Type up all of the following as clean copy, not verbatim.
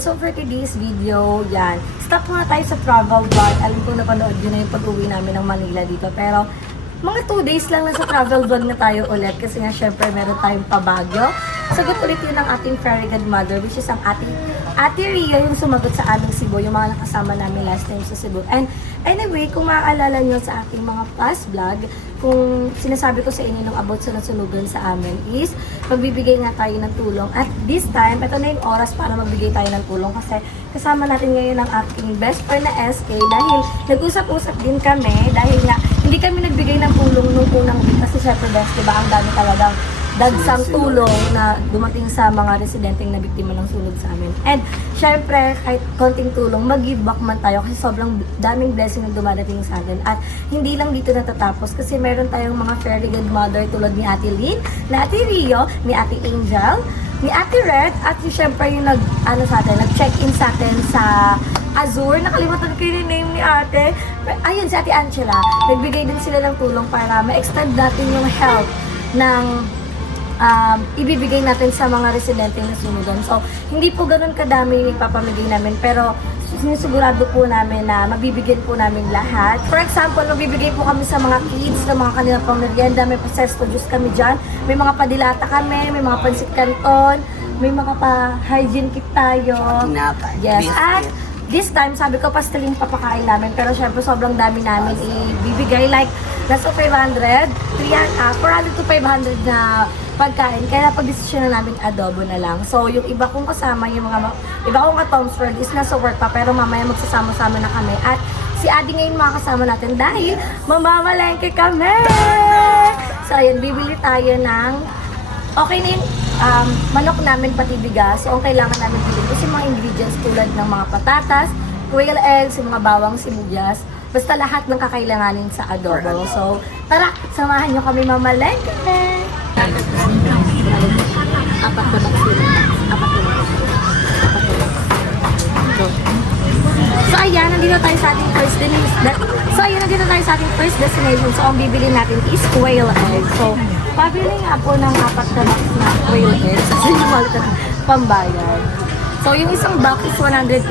so for today's video, yan. Stop muna tayo sa travel vlog. Alam ko napanood yun na yung pag-uwi namin ng Manila dito. Pero mga 2 days lang na sa travel vlog na tayo ulit. Kasi nga syempre meron tayong pabagyo. Sagot ulit yun ng ating fairy godmother, which is ang Ate Ria yung sumagot sa aming Cebu, yung mga nakasama namin last time sa Cebu. And anyway, kung maaalala nyo sa ating mga past vlog, kung sinasabi ko sa inyo nung about sa nasunugan sa amin is, magbibigay nga tayo ng tulong. At this time, ito na yung oras para magbigay tayo ng tulong kasi kasama natin ngayon ang aking best friend na SK dahil nag-usap-usap din kami dahil nga hindi kami nagbigay ng tulong nung unang week kasi syempre best, diba, ang dami talagang dagsang tulong na dumating sa mga residenteng na biktima ng sunog sa amin. And syempre, kahit konting tulong, mag-give back man tayo kasi sobrang daming blessing na dumadating sa atin. At hindi lang dito natatapos kasi meron tayong mga fairy godmother tulad ni Ate Lynn, ni Ate Rio, ni Ate Angel, ni Ate Red, at syempre yung nag-check-in sa atin sa Azure. Nakalimutan ko yung name ni ate. Ayun, si Ate Angela. Nagbigay din sila ng tulong para ma-extend natin yung help ng ibibigay natin sa mga residente na sunugan. So, hindi po ganun kadami yung ipapamigay namin, pero sinisigurado po namin na mabibigyan po namin lahat. For example, mabibigay po kami sa mga kids na mga kanilang pang merienda, may pa-sesto juice kami dyan, may mga padilata kami, may mga pansit canton, may mga pa-hygiene kit tayo. Yes, at this time, sabi ko, pasteling papakain namin, pero syempre sobrang dami namin ibibigay, like nasa 500, 400 to 500 na pagkain, kaya pag-desisyon na namin adobo na lang. So, yung iba kong kasama, yung mga iba kong ka-Tom's World is nasa work pa, pero mamaya magsasama-sama na kami. At si Adi ngayon makakasama natin dahil mamamalengke kami! So, ayan, bibili tayo ng, okay na yung manok namin pati bigas. So, ang kailangan namin bilhin kasi mga ingredients tulad ng mga patatas, quail eggs, yung mga bawang sibuyas, basta lahat ng kakailanganin sa adobo. So, tara, samahan nyo kami mamalengke! Apat na box yun. So ayan, nandito tayo sa ating first destination. So ang bibili natin is quail eggs. So pabili nga po ng 4 na box na quail eggs kasi yung malita pambayad. So yung isang box is 125.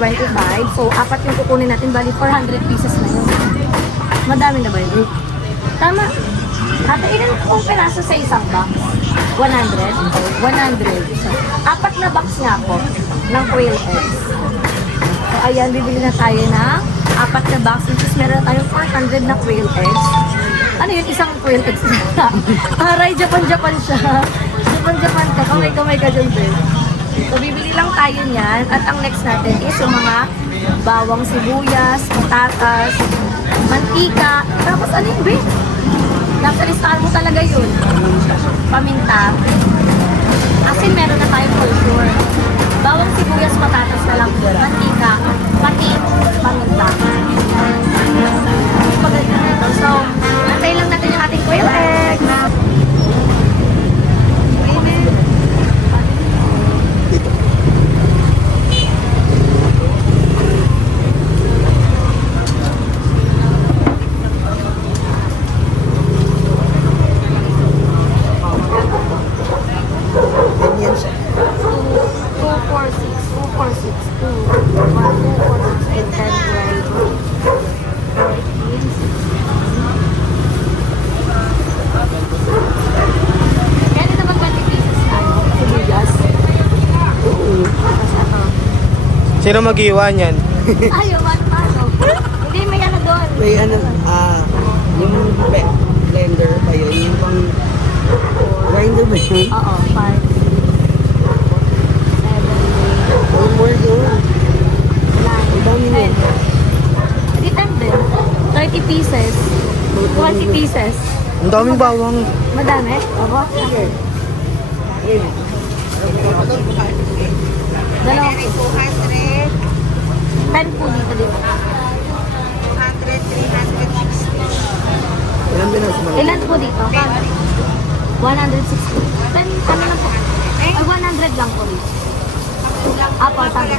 So 4 yung kukunin natin, bali 400 pieces na yun. Madami na ba yun? Tama. Ate, ilan kung peraso sa isang box? 100? 100. So, 4 na box nga po ng quail eggs. So, ayan, bibili na tayo ng 4 na box, which is meron tayong 400 na quail eggs. Ano yun? Isang quail eggs na. Aray, Japan siya. Japan ka. Kamay ka dyan, din. So, bibili lang tayo niyan. At ang next natin is yung mga bawang sibuyas, patatas, mantika. Tapos, ano yun, babe? Nasa listahan mo talaga yun. Paminta. Asin meron na tayo for sure. Bawang sibuyas, patatas na lang. Mantika, pati paminta. Paganda na ito. So, antay lang natin yung ating quail eggs. Sino mag-iwan yan? Ayaw, ano? Hindi, may ano doon. May yung blender ba yun? Yung pang grinder ba yun? Oo, 5, 7, 8, One more yun. 9, Ang dami yun. 10. Hindi 10 din. 30 pieces. 20 pieces. Ang daming bawang. Madami? Opo. Dalawa po. 200, 10 po dito. 200, 360. Ilan binas mo? Ilan po dito? 160. 10, ano lang po? Ay, 100 lang po dito. Apo, tama.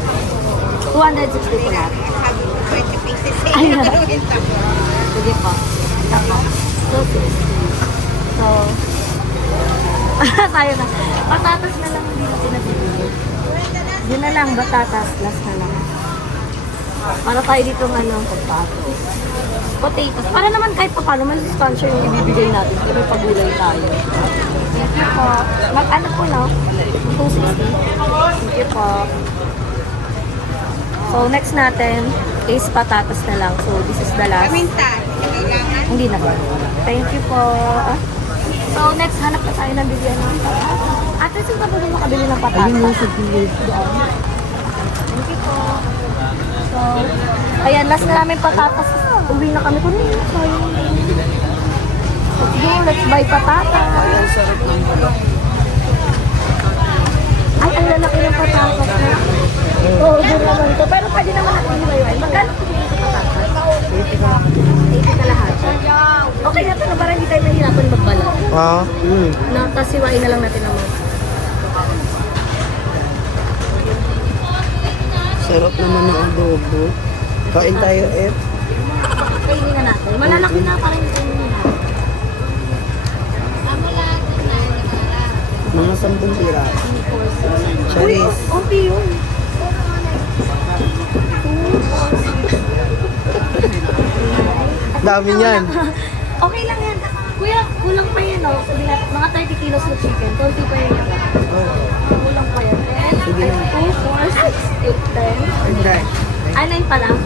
260 po lahat. Sabi ko 20 pieces. Ayun. Sige po. Tama. 260. So, tayo na. Patatas na lang hindi natin nabibili. Yun na lang, batatas. Last na lang. Para tayo dito potatoes. Para naman kahit pa paano, may sustansya yung ibibigay natin. Pero may pagulay tayo. Thank you po. Mag-ano po, no? 260. Thank you po. So, next natin is patatas na lang. So, this is the last. Paminta. Kailangan. Hindi na po. Thank you po. So, next, hanap na tayo ng bigyan ng patatas. Ate, saan ka ba din makabili ng patatas? Doon. Thank you po. So, ayan, last na namin patatas. Uwi na kami kung nino. Let's go, let's buy patatas. Ayan, sarap ng bulok. Ay, ang lalaki ng patatas na. Oo, doon naman to. Pero pwede naman natin hiwayway. Magkano po dito sa patatas? 80 ka lahat. Okay na ito na para hindi tayo mahirapan magbalat. Oo. Na, tapos hiwain na lang natin naman. Sarap naman ng adobo. Kain tayo, F. Kainin na natin. Malalaki na para hindi tayo mahirapan. Mga 10 piraso. Uy, Charis. onti yun. Dami niyan. Okay lang yan. Kuya, kulang pa yan, no? Sabi natin, mga 30 kilos na chicken. Konti pa yan. Kulang pa yan. Sige na. 2, 4, 6, 8, 10. Hindi. Ay, 9 pa lang.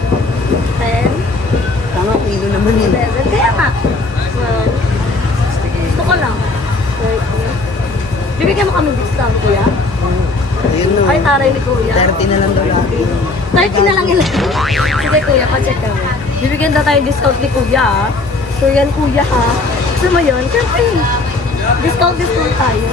10, Tama, kilo naman yun. 11. Kaya nga. 12. Gusto ko lang. 13. Bibigyan mo kami discount, kuya? Ayun na. Ay, taray ni kuya. 30 na lang daw lagi. 30 na lang ilan. Sige kuya, pa-check kami. Bibigyan na tayo discount ni kuya, ha? So yan kuya, ha? Gusto mo yun? Siyempre. Discount tayo.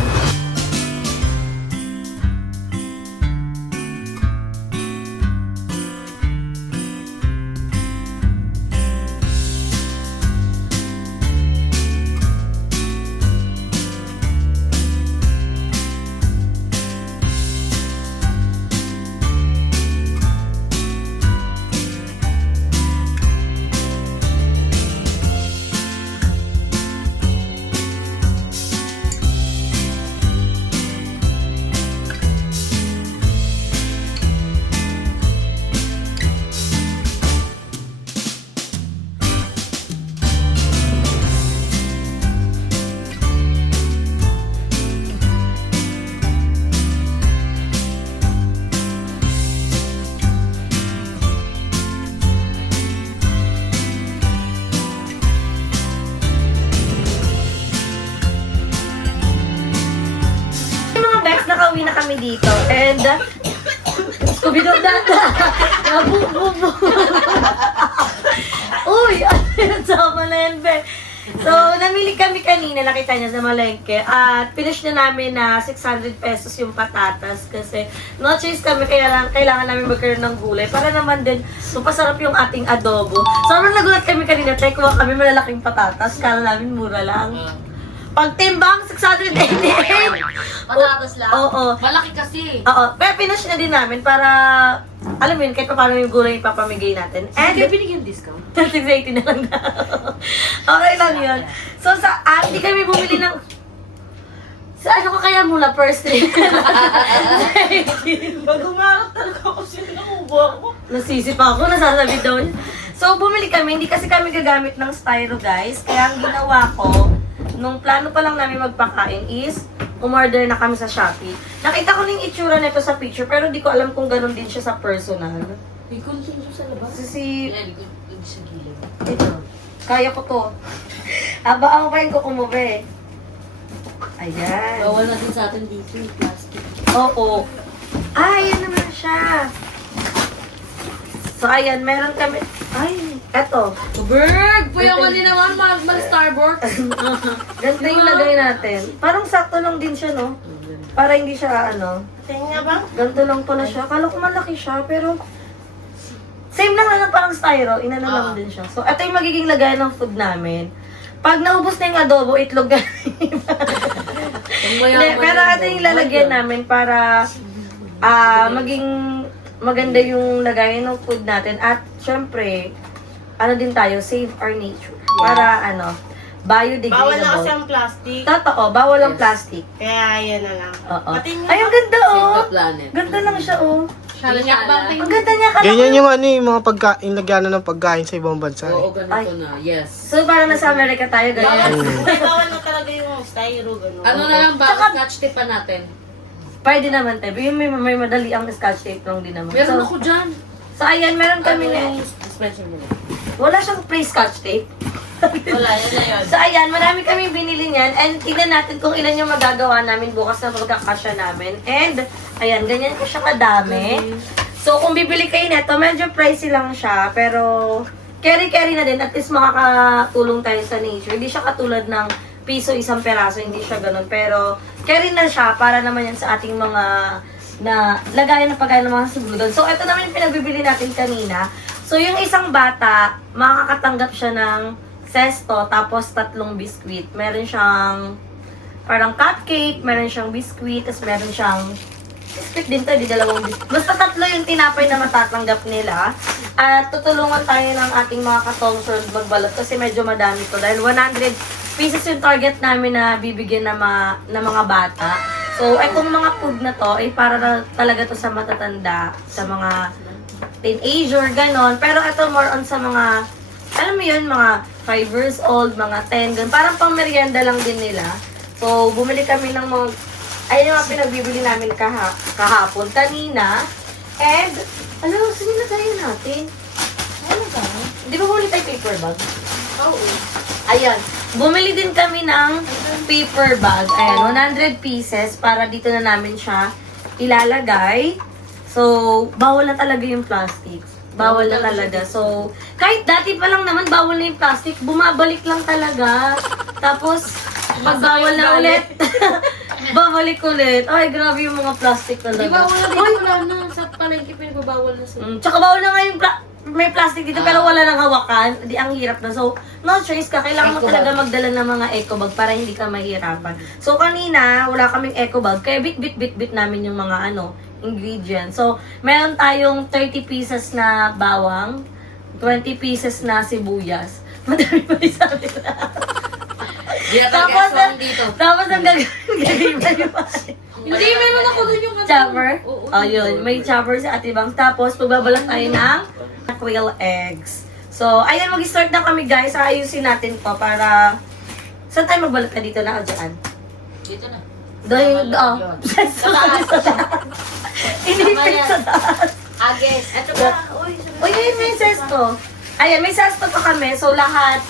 Nakauwi na kami dito. And, Scooby-Doo data. Nabububo. Uy, ano yun sa malengke? So, namili kami kanina, nakita niya sa malengke. At finish na namin na 600 pesos yung patatas. Kasi no choice kami, kailangan namin magkaroon ng gulay. Para naman din, mapasarap yung ating adobo. Sobrang nagulat kami kanina, kuha kami malalaking patatas. Kala namin mura lang. Pagtimbang, 688. Patatas lang? Oo. Malaki kasi. Oo. Pero finish na din namin para, alam mo yun, kahit pa paano yung gulay ipapamigay natin. And, Kaya binigyan discount? 680 na lang na. Okay lang yun. So, hindi kami bumili ng, sa ano ko kaya muna, first trip? Bagumarap talaga ako sinubo ako. Nasisip ako, nasasabi daw niya. So, bumili kami. Hindi kasi kami gagamit ng styro, guys. Kaya ang ginawa ko, nung plano pa lang namin magpakain is, umorder na kami sa Shopee. Nakita ko na yung itsura nito sa picture, pero di ko alam kung ganun din siya sa personal. Ikon sa labas. Kasi Likod sa gilid. ito, kaya ko to. Ang pahin ko kumube. Ayan. Bawal na din sa atin dito yung plastic. Oo. Ayan naman siya. So, ayan, meron kami. Ay, eto. Berg! Puyaman din naman, mag-Starbucks. Ganito yung lagay natin. Parang sakto lang din siya, no? Para hindi siya, ano. Tingnan ba? Ganito lang pala siya. Kala ko malaki siya, pero same lang lang parang styro. Inano lang din siya. So, ito yung magiging lagay ng food namin. Pag naubos na yung adobo, itlog na. Hindi, pero ito yung lalagyan namin para maging maganda yung lagayan ng food natin. At syempre, ano din tayo, save our nature. Para ano. biodegradable. Bawal na kasi ang plastic. Totoo, bawal ang plastic. Kaya yan na lang. Oo. Pati nga. Ay, ang ganda Save oh. the planet. Ganda lang siya oh. Shala-shala. Ang ganda niya. Ganyan yung ano yung mga pagkain, lagyan ng pagkain sa ibang bansa. Oo, Eh. ganito na. Yes. So, parang nasa Amerika tayo, ganyan. Bawal na talaga yung styro, gano'n. Ano na lang ba? Scotch tape pa natin. Pwede naman, te. Yung may madali ang scotch tape lang din naman. Meron So, ako dyan. so, ayan, meron kami na. Dispenser mo na. Wala siyang pre-scotch tape. Wala, yan na yun. So, ayan, marami kami binili niyan. And tingnan natin kung ilan yung magagawa namin bukas na pagkakasya namin. And, ayan, ganyan ko siya kadami. So, kung bibili kayo nito, medyo pricey lang siya. Pero, carry-carry na din. At least makakatulong tayo sa nature. Hindi siya katulad ng piso, isang peraso. Hindi siya ganun. Pero, carry na siya para naman yan sa ating mga na lagayan ng pagkain ng mga sugludan. So, ito naman yung pinagbibili natin kanina. So, yung isang bata, makakatanggap siya ng sesto, tapos 3 biskwit. Meron siyang parang cupcake, meron siyang biskwit, tapos meron siyang biskwit din to, di 2 biskwit. Basta 3 yung tinapay na matatanggap nila. At tutulungan tayo ng ating mga katongshorn magbalot kasi medyo madami to. Dahil 100 pieces yung target namin na bibigyan ng mga bata. So, itong mga food na to, ay para talaga to sa matatanda, sa mga teenager, ganon. Pero ito more on sa mga, alam mo yun, mga 5 years old, mga 10, ganon. Parang pang merienda lang din nila. So, bumili kami ng mga, ayun yung mga pinagbibili namin kahapon, kanina. And, alam mo, sino na tayo natin? Ano ba? Di ba bumili tayo paper bag? Oo. Ayan. Bumili din kami ng paper bag. Ayan, 100 pieces para dito na namin siya ilalagay. So, bawal na talaga yung plastic. Bawal na talaga. So, kahit dati pa lang naman, bawal na yung plastic. Bumabalik lang talaga. Tapos, pag bawal na ulit, babalik ulit. Ay, grabe yung mga plastic talaga. Di ba wala dito, wala na. Sa palengke pinagbabawal na sila. Tsaka bawal na nga yung may plastic dito pero wala nang hawakan. Di ang hirap na. So, no choice ka. Kailangan mo Eco talaga bag. magdala ng mga eco bag para hindi ka mahirapan. So, kanina, wala kaming eco bag. Kaya bit namin yung mga ingredients. So, meron tayong 30 pieces na bawang, 20 pieces na sibuyas. Madami pa rin sabi na. Di na talaga dito. Tapos ang gagawin pa. Hindi, meron ako dun yung Chopper? Oo. Ayun, may chopper sa Ate Bang. Tapos, pagbabalat tayo ng quail eggs. So, ayan, mag-start na kami guys. Ayusin natin to para... Saan tayo magbalat na dito na? O, dyan? Dito na. Doon, Tama lang yun. Hindi sa taas. Agis. Eto ba? Uy, may sesto. Ayan, may sesto pa kami. So, lahat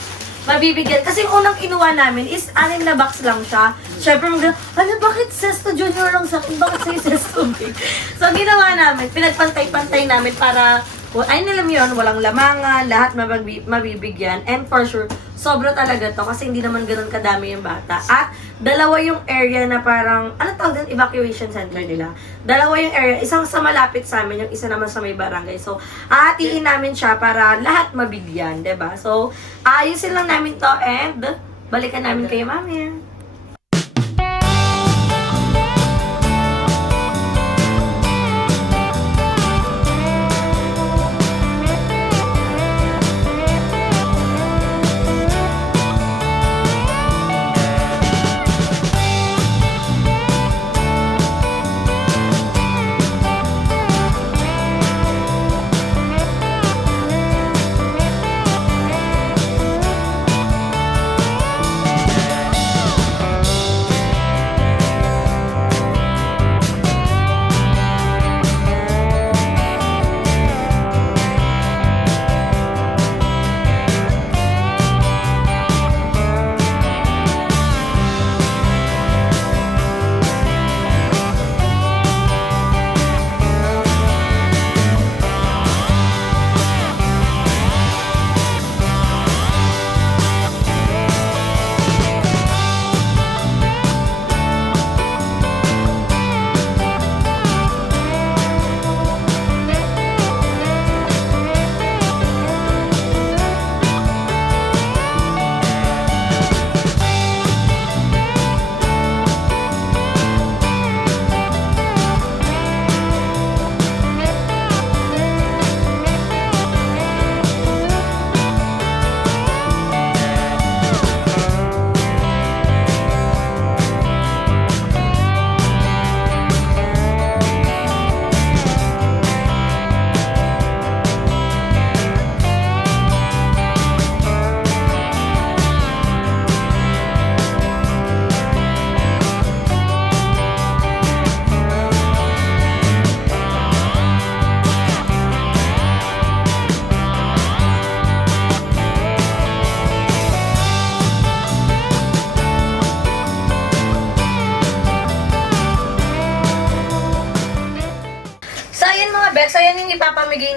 mabibigyan. Kasi yung unang kinuha namin is 6 na box lang siya. Siyempre, bakit sesto junior lang sa akin? Bakit sa'yo sesto big? So, ginawa namin, pinagpantay-pantay namin para, ay nilam yun, walang lamangan, lahat mabibigyan. And for sure, sobra talaga to kasi hindi naman ganun kadami yung bata. At 2 yung area na parang, ano tawag din? Evacuation center nila. 2 yung area, isang sa malapit sa amin, yung isa naman sa may barangay. So, hahatiin namin siya para lahat mabigyan, 'di ba? So, ayusin lang namin to and balikan namin kayo mamaya.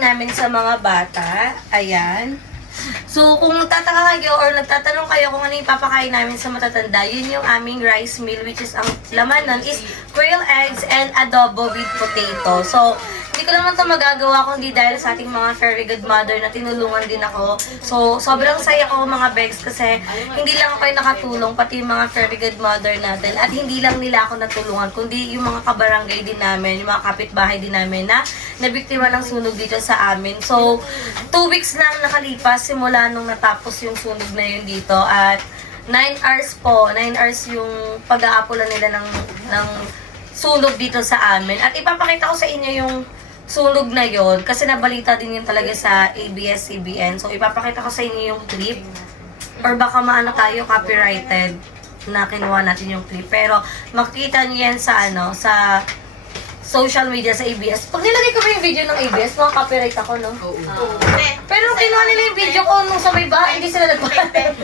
namin sa mga bata. Ayan. So, kung nagtataka kayo or nagtatanong kayo kung ano yung papakain namin sa matatanda, yun yung aming rice meal, which is ang laman nun is quail eggs and adobo with potato. So, hindi ko naman ito magagawa kundi dahil sa ating mga very good mother na tinulungan din ako. So, sobrang saya ko mga Bex kasi hindi lang ako yung nakatulong, pati yung mga very good mother natin. At hindi lang nila ako natulungan, kundi yung mga kabarangay din namin, yung mga kapitbahay din namin na nabiktima ng sunog dito sa amin. So, 2 weeks lang nakalipas simula nung natapos yung sunog na yun dito. At 9 hours po, 9 hours yung pag-aapulan nila ng sunog dito sa amin. At ipapakita ko sa inyo yung sunog na yon kasi nabalita din yun talaga sa ABS-CBN. So, ipapakita ko sa inyo yung clip or baka maano tayo copyrighted na kinuha natin yung clip. Pero, makikita nyo yan sa sa social media sa ABS. Pag nilagay ko ba yung video ng ABS, copyright ako, no? Oo. Pero nung kinuha nila yung video ko nung sa may bahay, hindi sila nagpapalay.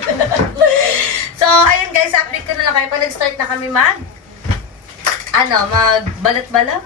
So, ayun guys, update ko na lang kayo. Pag nag-start na kami magbalat-balat.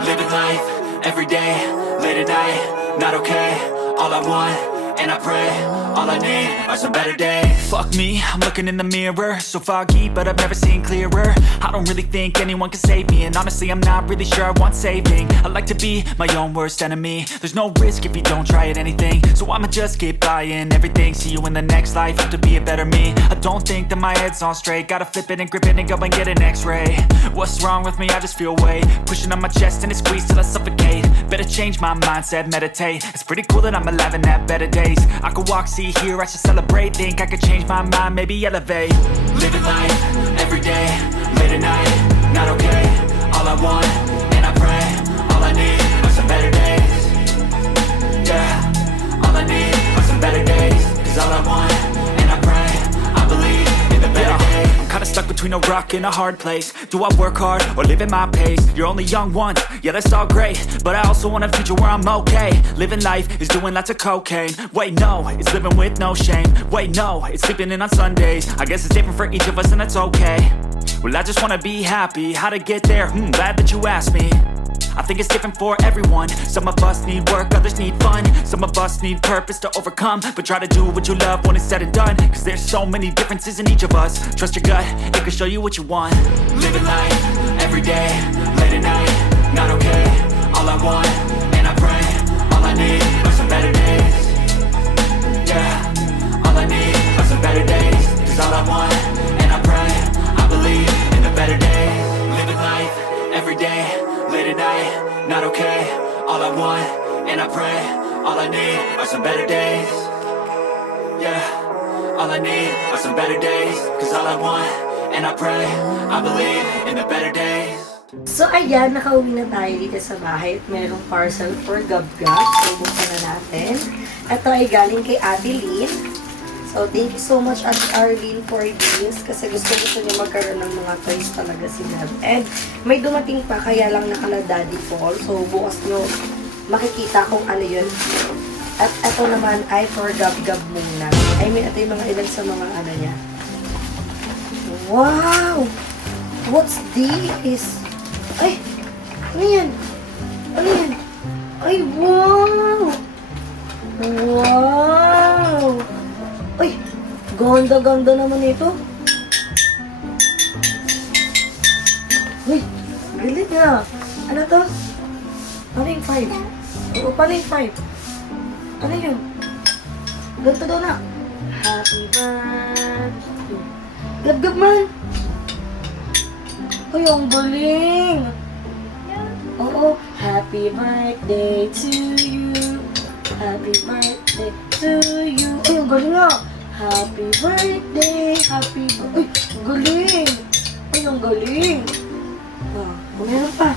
Living life, everyday, late at night, not okay. All I want, and I pray, all I need are some better days. Fuck me, I'm looking in the mirror, so foggy, but I've never seen clearer. I don't really think anyone can save me, and honestly I'm not really sure I want saving. I like to be my own worst enemy. There's no risk if you don't try at anything, so I'ma just keep buying everything. See you in the next life, have to be a better me. I don't think that my head's on straight, gotta flip it and grip it and go and get an x-ray. What's wrong with me? I just feel weight pushing on my chest and it squeezes till I suffocate. Better change my mindset, meditate. It's pretty cool that I'm alive and have better days. I could walk, see, hear, I should celebrate. Think I could change my mind, maybe elevate. Living life, everyday, late at night, not okay. All I want, and I pray, all I need are some better days. Yeah, all I need are some better days. Cause all I want, and I pray, I believe in the better days. I'm kinda stuck between a rock and a hard place. Do I work hard or live at my pace? You're only young once, yeah that's all great, but I also want a future where I'm okay. Living life is doing lots of cocaine. Wait no, it's living with no shame. Wait no, it's sleeping in on Sundays. I guess it's different for each of us and that's okay. Well I just wanna be happy, how to get there? Glad that you asked me. I think it's different for everyone. Some of us need work, others need fun. Some of us need purpose to overcome. But try to do what you love when it's said and done. Cause there's so many differences in each of us. Trust your gut, it can show you what you want. Living life, everyday, late at night, not okay. All I want, and I pray, all I need are some better days. Yeah, all I need are some better days. Cause all I want, and I pray, I believe in the better days. Living life, everyday, late at night, not okay. All I want, and I pray, all I need are some better days. Yeah, all I need are some better days. Cause all I want, and I pray, I believe in the better days. So, ayan, nakauwi na tayo dito sa bahay at merong parcel for Gab-Gab. So, buksan na natin. Ito ay galing kay Ate Lynn. So, thank you so much, Ate Arlene, for this. Kasi gusto niya magkaroon ng mga toys talaga si Gab. And may dumating pa, kaya lang nakala Daddy Paul. So, bukas nyo makikita kung ano yun. At ito naman ay for Gab-Gab muna. I mean, ito yung mga ilan sa mga ano niya. Wow! What's this? Ay! Ano yan? Ano yan? Ay, wow! Wow! Ay! Ganda-ganda naman ito. Uy! Galing nga! Ano to? Ano yung 5? O, paano yung 5? Ano yun? Ganito daw na. Happy birthday. Gab-gab man! Ay, ang galing! Oo. Happy birthday to you. Happy birthday to you. Ay, ang galing nga! Happy birthday! Happy birthday! Ay, ang galing! Ay, ang galing! Ah, meron pa.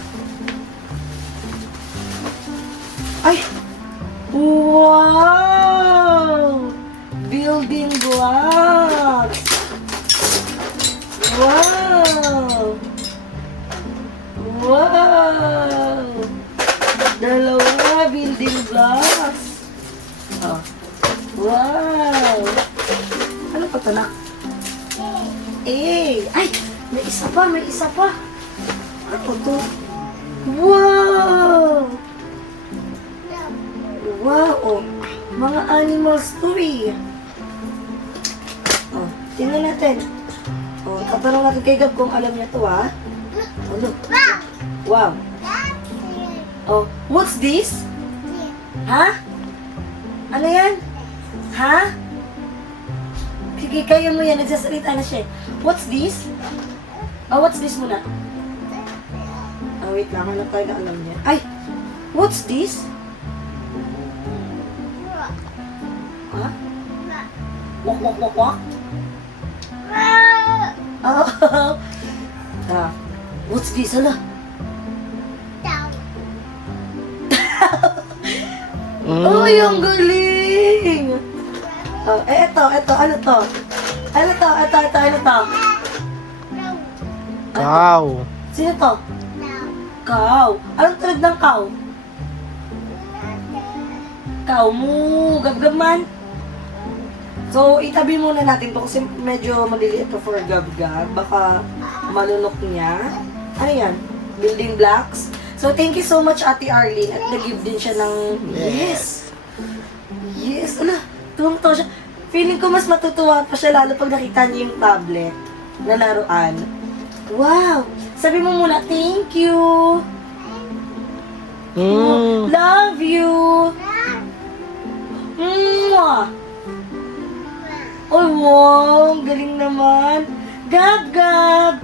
Ay! Wow! Building blocks! Wow! Wow! Dalawa building blocks! Oh. Wow! Ano pa tanak? Eh! Ay! May isa pa! May isa pa! Ano to? Wow! Wow! Oh, mga animals to eh. Oh, tingnan natin. Oh, tatanong natin kay Gab kung alam niya to ha. Oh, look. Wow. Oh, what's this? Ha? Ano yan? Ha? Sige, kaya mo yan. Nagsasalita na siya. What's this? Oh, what's this muna? Oh, wait lang. Hanap tayo na alam niya. Ay! What's this? Ha? Wak, wak, wak, wak? Oh. Ah. What's this? Hala? Uy, ang galing! Oh, eh, ito. Ano to? Ano to? Ano to? Cow. Sino to? Cow. Anong tunog ng cow? Cow mo. Gab-gab man. So, itabi muna natin to kasi medyo maliliit to for Gab-Gab. Baka malunok niya. Ano yan? Building blocks. So, thank you so much, Ate Arlene. At nag-give din siya ng... Yes! Yes! Ala, tuwang-tuwa siya. Feeling ko mas matutuwa pa siya lalo pag nakita niya yung tablet na laruan. Wow! Sabi mo muna, thank you! Love you! Mwah! Ay, wow! Ang galing naman! Gab-Gab!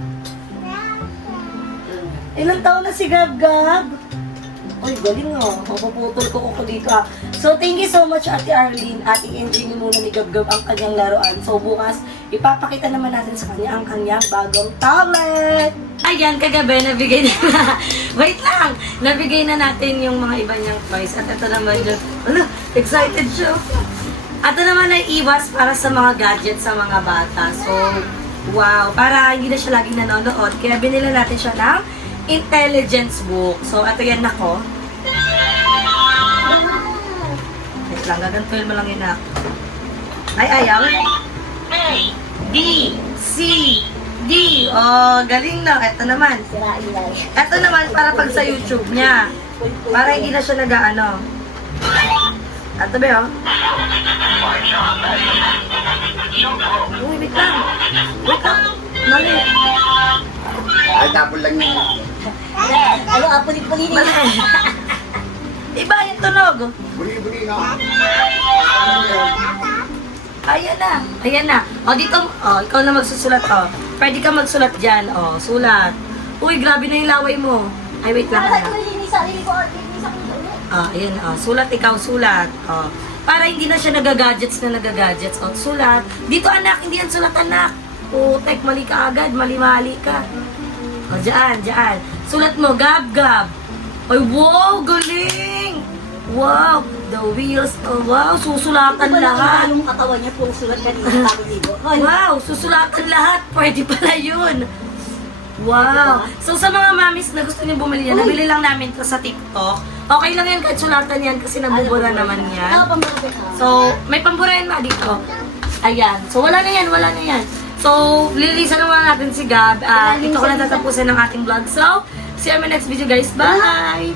Ilang taon na si Gab-Gab? Ay, galing ah. Mapaputol ko dito ah. So, thank you so much, Ate Arlene. Ate Engie muna ni Gab-Gab ang kanyang laruan. So, bukas, ipapakita naman natin sa kanya ang kanyang bagong tablet. Ayan, kagabi, nabigay na. Wait lang! Nabigay na natin yung mga iba niyang toys. At ito naman yun. Ala, excited siya. Ito naman ay iwas para sa mga gadgets sa mga bata. So, wow. Para hindi na siya laging nanonood. Kaya binila natin siya ng intelligence book. So, ito yan ako. Wait lang, gagantuin mo lang yun ako. Ay, ayaw. D, C, D. Oh, galing na. Ito naman. Ito naman para pag sa YouTube niya. Para hindi na siya nag-ano. Ito ba yun? Uy, wait lang. Wait lang. Mali. Ay, tapon lang yun. Ano, apuli-puli niya. Iba yung tunog. Buli-buli na. Ayan na. Ayan na. O, dito. O, ikaw na magsusulat. O, pwede ka magsulat dyan. O, sulat. Uy, grabe na yung laway mo. Ay, wait lang. Ayan. O, sulat ikaw, sulat. O, para hindi na siya nagagadgets. O, sulat. Dito, anak. Hindi yan sulat, anak. Putek, mali ka agad. Mali-mali ka. O, dyan. Sulat mo, Gab, Gab. Ay, wow, galing! Wow, the wheels. Oh, wow, susulatan lahat. Anong katawan niya, puro sulat kanina, bago ligo. Wow, susulatan lahat. Pwede pala yun. Wow. So, sa mga mamis na gusto niyo bumili yan, nabili lang namin to sa TikTok. Okay lang yan kahit sulatan yan kasi nabubura naman yan. So, may pambura yan ma dito. Ayan. So, wala na yan, wala na yan. So, lilisan naman natin si Gab. Ito ko na tatapusin ng ating vlog. So, see you in my next video guys. Bye!